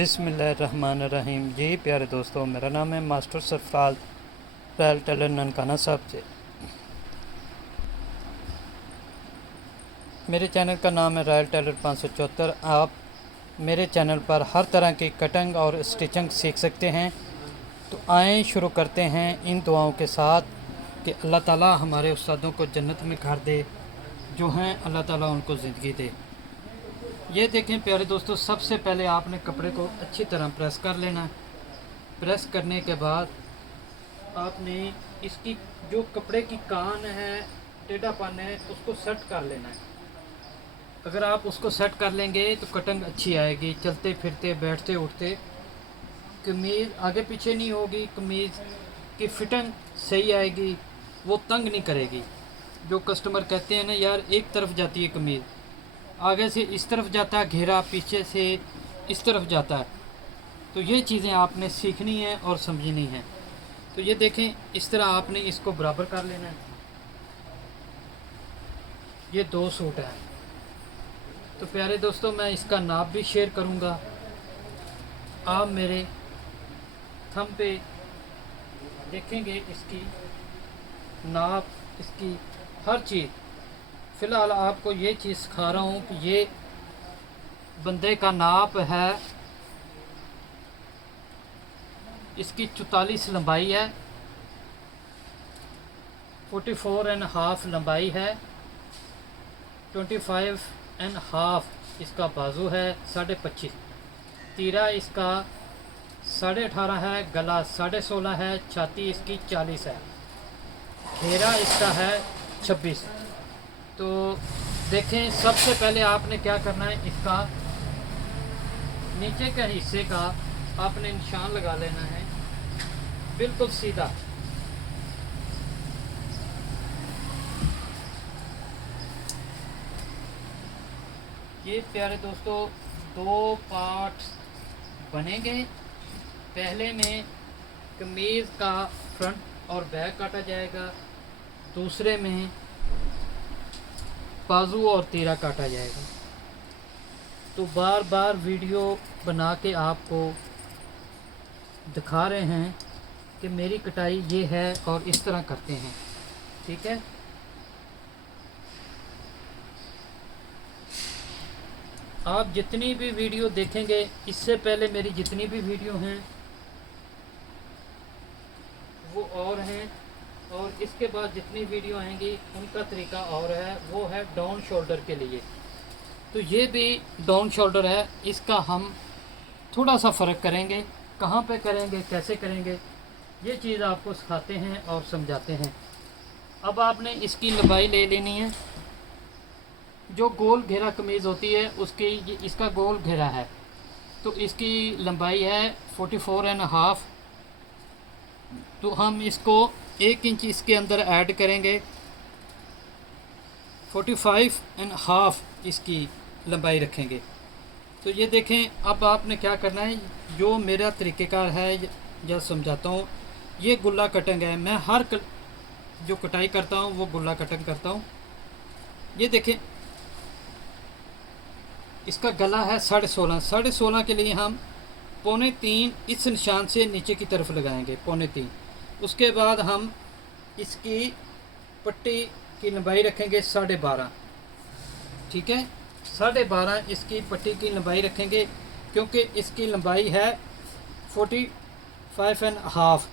बिस्मिल्लाहिर्रहमानिर्रहीम। जी प्यारे दोस्तों, मेरा नाम है master Sarfaraz royal tailor Nankana Sahib से। मेरे चैनल का नाम है रॉयल टेलर 574। आप मेरे चैनल पर हर तरह की कटिंग और स्टिचिंग सीख सकते हैं। तो आएँ शुरू करते हैं इन दुआओं के साथ कि अल्लाह ताला हमारे उस्तादों को जन्नत में घर दे, जो हैं अल्लाह ताला उनको ज़िंदगी दे। ये देखें प्यारे दोस्तों, सबसे पहले आपने कपड़े को अच्छी तरह प्रेस कर लेना है। प्रेस करने के बाद आपने इसकी जो कपड़े की कान है, टेढ़ापन है, उसको सेट कर लेना है। अगर आप उसको सेट कर लेंगे तो कटिंग अच्छी आएगी। चलते फिरते बैठते उठते कमीज़ आगे पीछे नहीं होगी, कमीज़ की फिटिंग सही आएगी, वो तंग नहीं करेगी। जो कस्टमर कहते हैं ना, यार एक तरफ जाती है कमीज़, आगे से इस तरफ जाता है घेरा, पीछे से इस तरफ जाता है, तो ये चीज़ें आपने सीखनी है और समझनी है। तो ये देखें, इस तरह आपने इसको बराबर कर लेना है। ये 2 सूट हैं। तो प्यारे दोस्तों, मैं इसका नाप भी शेयर करूँगा। आप मेरे थंब पे देखेंगे इसकी नाप, इसकी हर चीज़। फ़िलहाल आपको ये चीज़ सिखा रहा हूँ कि ये बंदे का नाप है, इसकी 44 लंबाई है, 44.5 लंबाई है, 25.5 इसका बाजू है, 25.5 तीरा इसका 18.5 है, गला 16.5 है, छाती इसकी 40 है, घेरा इसका है 26। तो देखें, सबसे पहले आपने क्या करना है, इसका नीचे के हिस्से का आपने निशान लगा लेना है, बिल्कुल सीधा। ये प्यारे दोस्तों 2 पार्ट्स बनेंगे। पहले में कमीज़ का फ्रंट और बैक काटा जाएगा, दूसरे में बाजू और तीरा काटा जाएगा। तो बार बार वीडियो बना के आपको दिखा रहे हैं कि मेरी कटाई ये है और इस तरह करते हैं, ठीक है। आप जितनी भी वीडियो देखेंगे, इससे पहले मेरी जितनी भी वीडियो हैं वो और हैं, और इसके बाद जितनी वीडियो आएंगी उनका तरीका और है, वो है डाउन शोल्डर के लिए। तो ये भी डाउन शोल्डर है, इसका हम थोड़ा सा फ़र्क करेंगे। कहाँ पे करेंगे, कैसे करेंगे, ये चीज़ आपको सिखाते हैं और समझाते हैं। अब आपने इसकी लंबाई ले लेनी है। जो गोल घेरा कमीज़ होती है उसकी इसका गोल घेरा है, तो इसकी लंबाई है 44.5। तो हम इसको 1 इंच इसके अंदर ऐड करेंगे। 45.5 इसकी लंबाई रखेंगे। तो ये देखें, अब आपने क्या करना है, जो मेरा तरीक़ेकार है या समझाता हूँ, ये गुल्ला कटिंग है। मैं हर जो कटाई करता हूँ वो गुल्ला कटिंग करता हूँ। ये देखें, इसका गला है 16.5 के लिए हम 2.25 इस निशान से नीचे की तरफ लगाएंगे, 2.25। उसके बाद हम इसकी पट्टी की लंबाई रखेंगे 12.5, ठीक है। 12.5 इसकी पट्टी की लंबाई रखेंगे, क्योंकि इसकी लंबाई है 45.5।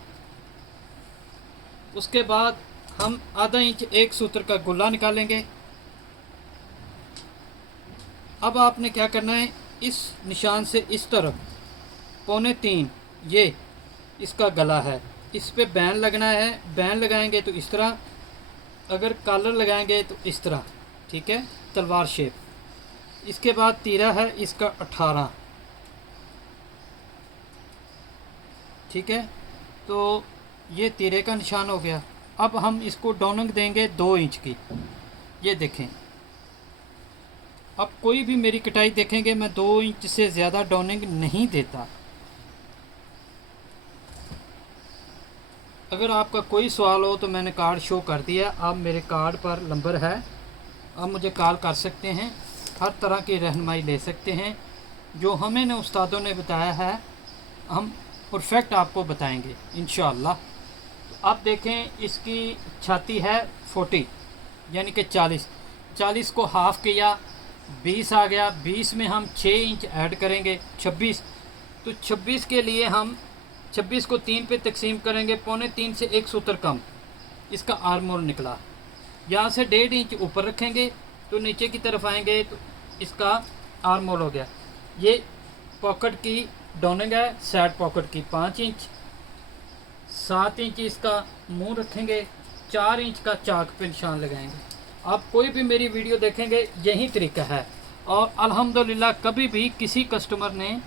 उसके बाद हम आधा इंच एक सूत्र का गुल्ला निकालेंगे। अब आपने क्या करना है, इस निशान से इस तरफ 2.25 ये इसका गला है, इस पे बैन लगना है। बैन लगाएंगे तो इस तरह, अगर कॉलर लगाएंगे तो इस तरह, ठीक है, तलवार शेप। इसके बाद तीरा है इसका 18, ठीक है। तो ये तीरे का निशान हो गया। अब हम इसको डाउनिंग देंगे 2 इंच की। ये देखें, अब कोई भी मेरी कटाई देखेंगे, मैं 2 इंच से ज़्यादा डाउनिंग नहीं देता। अगर आपका कोई सवाल हो तो मैंने कार्ड शो कर दिया, आप मेरे कार्ड पर नंबर है, आप मुझे कॉल कर सकते हैं, हर तरह की रहनुमाई ले सकते हैं। जो हमें ने उस्तादों ने बताया है हम परफेक्ट आपको बताएंगे इंशाअल्लाह। तो अब देखें इसकी छाती है 40 यानी कि 40 को हाफ़ किया 20 आ गया। 20 में हम 6 इंच ऐड करेंगे 26। तो 26 के लिए हम 26 को 3 पे तकसीम करेंगे, 3.25 से 1 सूत्र कम इसका आर्म होल निकला। यहाँ से 1.5 इंच ऊपर रखेंगे तो नीचे की तरफ आएंगे तो इसका आर्म होल हो गया। ये पॉकेट की डोनिंग है, साइड पॉकेट की 5 इंच, 7 इंच इसका मुंह रखेंगे, 4 इंच का चाक पे निशान लगाएंगे। आप कोई भी मेरी वीडियो देखेंगे यही तरीका है। और अल्हम्दुलिल्लाह कभी भी किसी कस्टमर ने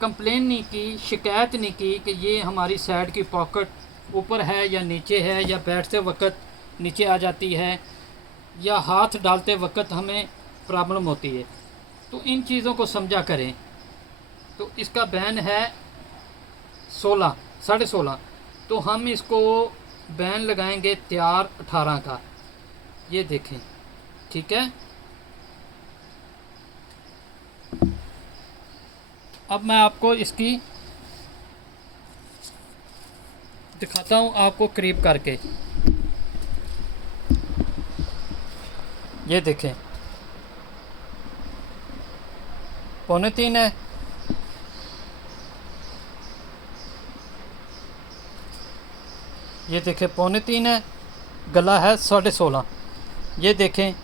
कंप्लेन नहीं की, शिकायत नहीं की कि ये हमारी साइड की पॉकेट ऊपर है या नीचे है, या बैठते वक्त नीचे आ जाती है, या हाथ डालते वक्त हमें प्रॉब्लम होती है। तो इन चीज़ों को समझा करें। तो इसका बैन है 16, 16.5। तो हम इसको बैन लगाएंगे तैयार 18 का। ये देखें, ठीक है। अब मैं आपको इसकी दिखाता हूँ आपको करीब करके। ये देखें 3.25 है। ये देखें 3.25 है, गला है 16.5। ये देखें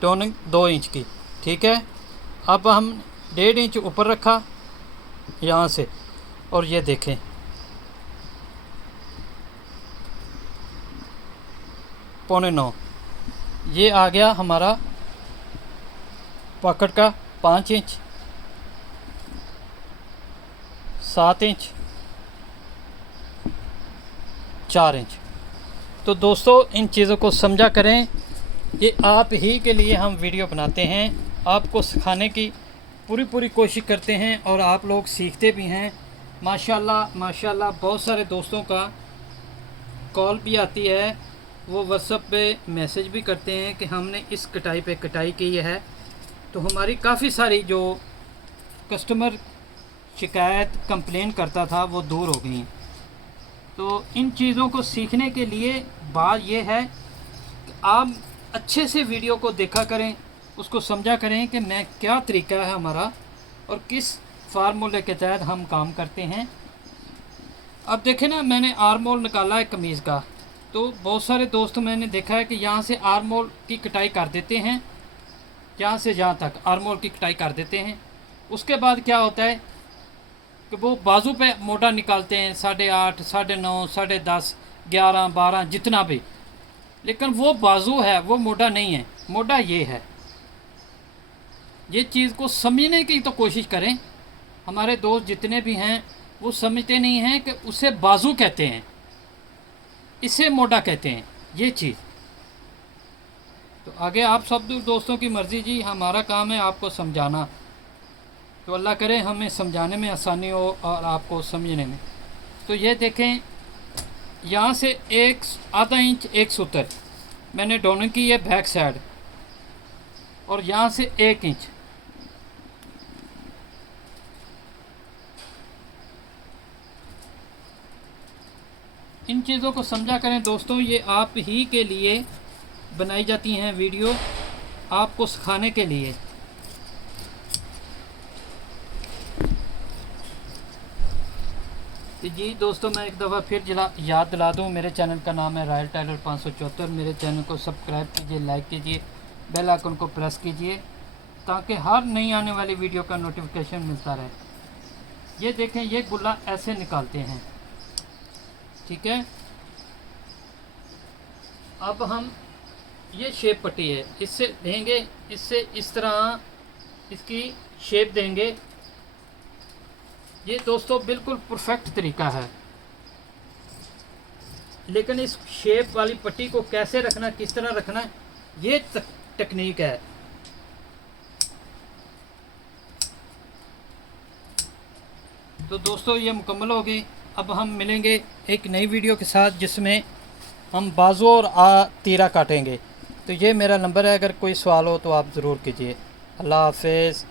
टोनिंग 2 इंच की, ठीक है। अब हम 1.5 इंच ऊपर रखा यहाँ से, और ये देखें 8.25। ये आ गया हमारा पॉकेट का 5 इंच, 7 इंच, 4 इंच। तो दोस्तों इन चीज़ों को समझा करें। ये आप ही के लिए हम वीडियो बनाते हैं, आपको सिखाने की पूरी कोशिश करते हैं और आप लोग सीखते भी हैं। माशाल्लाह माशाल्लाह। बहुत सारे दोस्तों का कॉल भी आती है, वो व्हाट्सएप पे मैसेज भी करते हैं कि हमने इस कटाई पे कटाई की है। तो हमारी काफ़ी सारी जो कस्टमर शिकायत कंप्लेन करता था वो दूर हो गई। तो इन चीज़ों को सीखने के लिए बात यह है कि आप अच्छे से वीडियो को देखा करें, उसको समझा करें कि मैं क्या तरीका है हमारा और किस फार्मूले के तहत हम काम करते हैं। अब देखें ना, मैंने आर्म होल निकाला है कमीज़ का। तो बहुत सारे दोस्त मैंने देखा है कि यहाँ से आर्म होल की कटाई कर देते हैं, यहाँ से जहाँ तक आर्म होल की कटाई कर देते हैं। उसके बाद क्या होता है कि वो बाजू पे मोटा निकालते हैं 8.5, 9.5, 10.5, 11, 12 जितना भी, लेकिन वो बाजू है वो मोटा नहीं है, मोटा ये है। ये चीज़ को समझने की तो कोशिश करें। हमारे दोस्त जितने भी हैं वो समझते नहीं हैं कि उसे बाजू कहते हैं, इसे मोटा कहते हैं ये चीज़। तो आगे आप सब दोस्तों की मर्ज़ी जी, हमारा काम है आपको समझाना। तो अल्लाह करे हमें समझाने में आसानी हो और आपको समझने में। तो ये देखें यहाँ से 1/2 इंच 1 सूत्र मैंने डोनिंग की है बैक साइड, और यहाँ से 1 इंच। इन चीज़ों को समझा करें दोस्तों। ये आप ही के लिए बनाई जाती हैं वीडियो, आपको सिखाने के लिए। तो जी दोस्तों, मैं एक दफ़ा फिर याद दिला दूँ, मेरे चैनल का नाम है रॉयल टेलर 574। मेरे चैनल को सब्सक्राइब कीजिए, लाइक कीजिए, बेल आइकन को प्रेस कीजिए ताकि हर नई आने वाली वीडियो का नोटिफिकेशन मिलता रहे। ये देखें, ये गुल्ला ऐसे निकालते हैं, ठीक है। अब हम ये शेप पट्टी है, इससे देंगे, इससे इस तरह इसकी शेप देंगे। ये दोस्तों बिल्कुल परफेक्ट तरीका है, लेकिन इस शेप वाली पट्टी को कैसे रखना, किस तरह रखना, ये टेक्निक है। तो दोस्तों ये मुकम्मल हो गई। अब हम मिलेंगे एक नई वीडियो के साथ जिसमें हम बाजू और तीरा काटेंगे। तो ये मेरा नंबर है, अगर कोई सवाल हो तो आप ज़रूर कीजिए। अल्लाह हाफिज़।